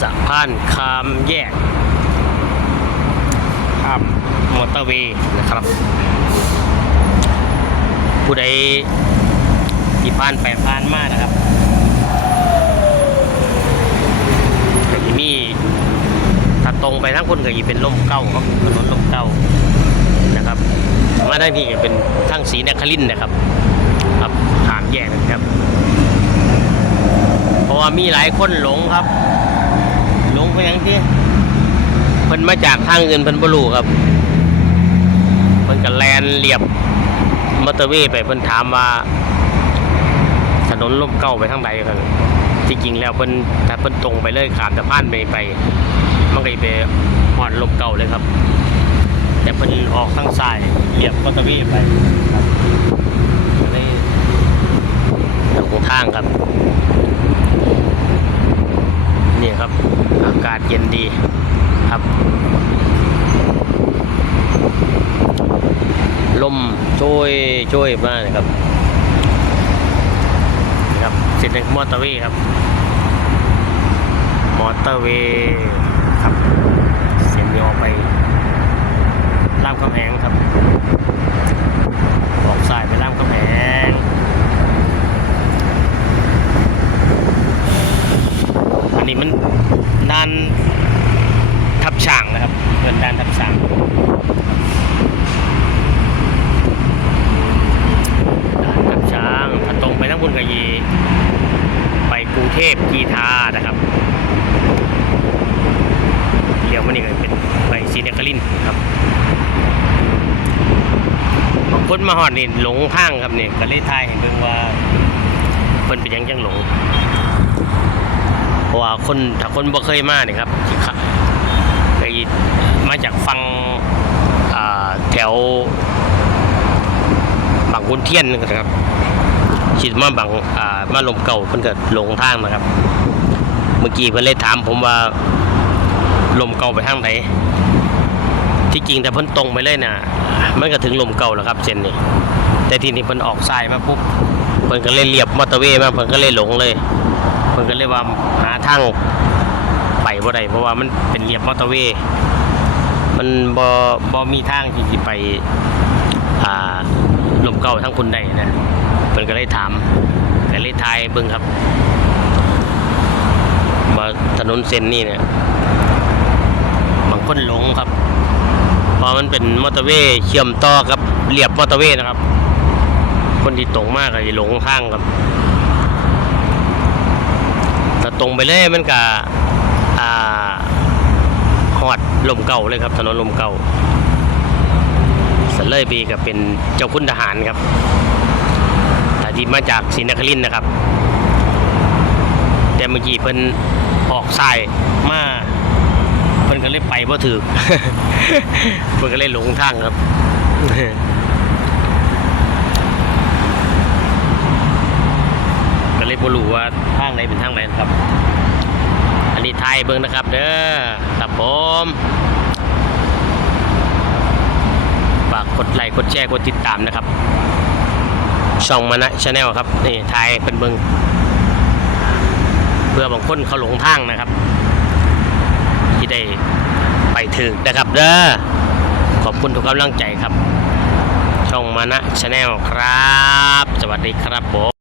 สะพานคามแยกข้ามมอเตอร์เวย์นะครับ ผู้ใดที่ผ่านไปผ่านมานะครับก็จะมีถ้าตรงไปทั้งคนก็จะเป็นล่มเก้าครับถนนล่มเก้านะครับมาได้ที่ก็เป็นทั้งสีนครินนะครับ ครับขามแยกนะครับ เพราะว่ามีหลายคนหลงครับ ไปยังที่เพิ่นมาจากทางอื่นเพิ่นบ่รู้ครับเพิ่นก็แลนเรียบมอเตอร์เวย์ไปเพิ่นถามว่าถนนลมเก่าไปทางใดครับที่จริงแล้วเพิ่นถ้าเพิ่นตรงไปเลยขามสะพานไปไปมันก็ไปหอดลมเก่าเลยครับ แต่เพิ่นออกทางซ้ายเรียบมอเตอร์เวย์ไปครับก็เลยหลงทางครับ นี่ครับ อากาศเย็นดีครับ ลมช่วยช่วยมากนะครับนี่ครับเส้นทางมอเตอร์เวย์ครับ มอเตอร์เวย์ครับ เสียงนี้ออกไปรามคำแหงครับ ออกสายไปรามคำแหง อั นี้มันด้านทับช่างนะครับเกินด้านทับช่างด้านทับช้างถ้าตรงไปทั้งบุญกะยีไปกรุงเทพกีทานะครับเลี้ยวมานี่ก็เป็นไปซีเนคลินครับบางคนมาหอดนี่หลงทางครับนี่ก็เลยทายเห็นเบิ่งว่าเพิ่นเป็นยังจังหลง ราะว่าคนถ้าคนบ่เคยมาเนี่ยครับที่ขะเคยมาจากฟังแถวบางขุนเทียนนะครับคิดมาบางอ่ามาลมเก่าเพิ่นก็หลงทางนะครับ เมื่อกี้เพิ่นเลยถามผมว่าลมเก่าไปทางไหนที่จริงแต่เพิ่นตรงไปเลยน่ะมันก็ถึงลมเก่าแล้วครับเส้นนี้แต่ทีนี้เพิ่นออกซ้ายมาปุ๊บเพิ่นก็เลยเรียบมอเตอร์เวย์มาเพิ่นก็เลยหลงเลย พิ่นก็เลยว่าหาทางไปบ่ได้เพราะว่ามันเป็นเรียบมอเตอร์เวย์มันบ่บ่มีทางที่สิไปอ่าลมเก่าทั้งคนใดนะเพิ่นก็เลยถามก็เลยทายเบิ่งครับว่าถนนเส้นนี้เนี่ยบางคนหลงครับเพราะมันเป็นมอเตอร์เวย์เชื่อมต่อกับเรียบมอเตอร์เวย์นะครับ คนที่ตรงมากก็จะหลงทางครับ ถ้าตรงไปเลยมันก็อ่าหอดลมเก่าเลยครับ ถนนลมเก่าสันเลยปีก็เป็นเจ้าคุณทหารครับแต่ที่มาจากศรีนครินนะครับ แต่เมื่อกี้เพิ่นออกสายมาเพิ่นก็เลยไปบ่ถือเพิ่นก็เลยหลงทางครับ ก็เลย บ่รู้ว่าทางไหนเป็นทางไหนนะครับ อันนี้ไทยเบิ่งนะครับ เด้อครับผมฝากกดไลค์กดแชร์กดติดตามนะครับ ช่องมานะชาแนลครับนี่ไทยเป็นเบิ่งเพื่อบางคนเขาหลงทางนะครับ ที่ได้ไปถึงนะครับเด้อขอบคุณทุกกำลังใจครับ ช่องมานะชาแนลครับ สวัสดีครับผม